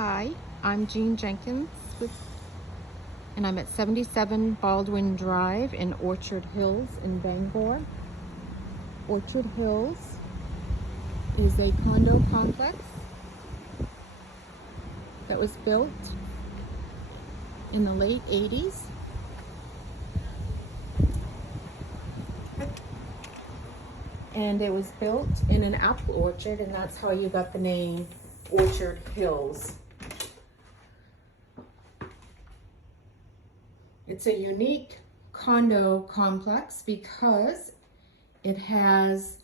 Hi, I'm Jean Jenkins and I'm at 77 Baldwin Drive in Orchard Hills in Bangor. Orchard Hills is a condo complex that was built in the late 80s. And it was built in an apple orchard, and that's how you got the name Orchard Hills. It's a unique condo complex because it has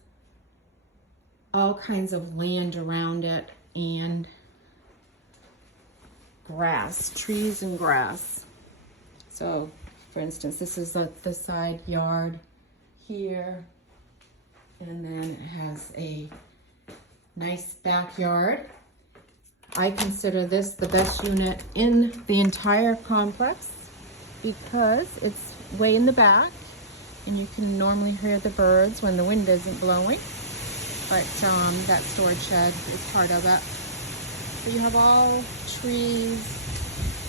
all kinds of land around it and grass, trees and grass. So, for instance, this is the side yard here, and then it has a nice backyard. I consider this the best unit in the entire complex because it's way in the back and you can normally hear the birds when the wind isn't blowing, but that storage shed is part of it. So you have all trees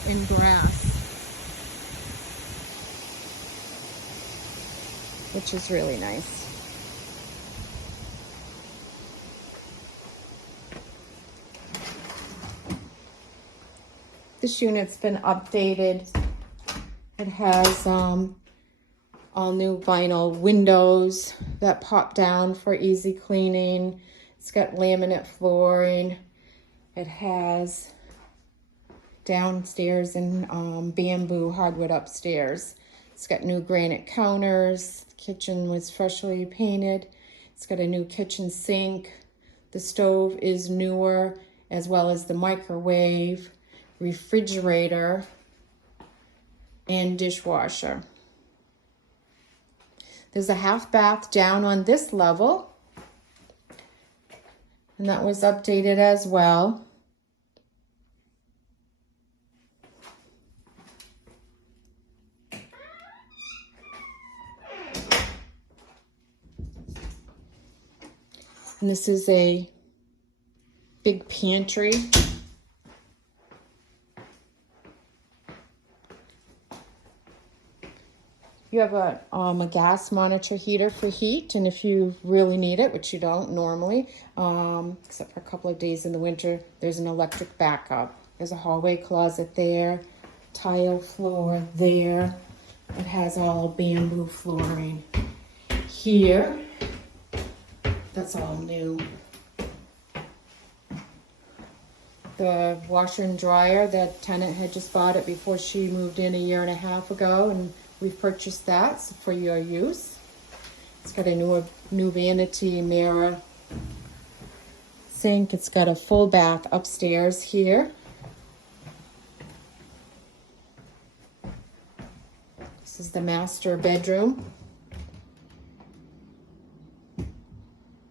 and grass, which is really nice. This unit's been updated. It has all new vinyl windows that pop down for easy cleaning. It's got laminate flooring. It has downstairs and bamboo hardwood upstairs. It's got new granite counters. The kitchen was freshly painted. It's got a new kitchen sink. The stove is newer, as well as the microwave, refrigerator, and dishwasher. There's a half bath down on this level, and that was updated as well. And this is a big pantry. You have a gas monitor heater for heat, and if you really need it, which you don't normally, except for a couple of days in the winter, there's an electric backup. There's a hallway closet there, tile floor there. It has all bamboo flooring here. That's all new. The washer and dryer, that tenant had just bought it before she moved in a year and a half ago, and we've purchased that for your use. It's got a new vanity mirror sink. It's got a full bath upstairs here. This is the master bedroom.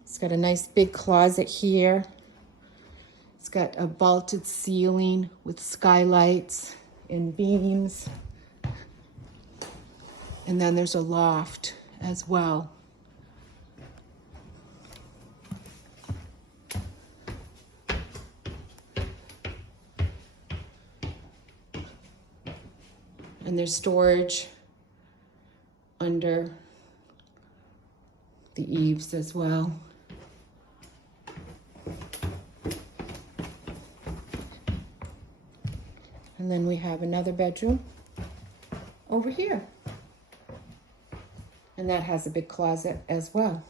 It's got a nice big closet here. It's got a vaulted ceiling with skylights and beams. And then there's a loft as well. And there's storage under the eaves as well. And then we have another bedroom over here. And that has a big closet as well.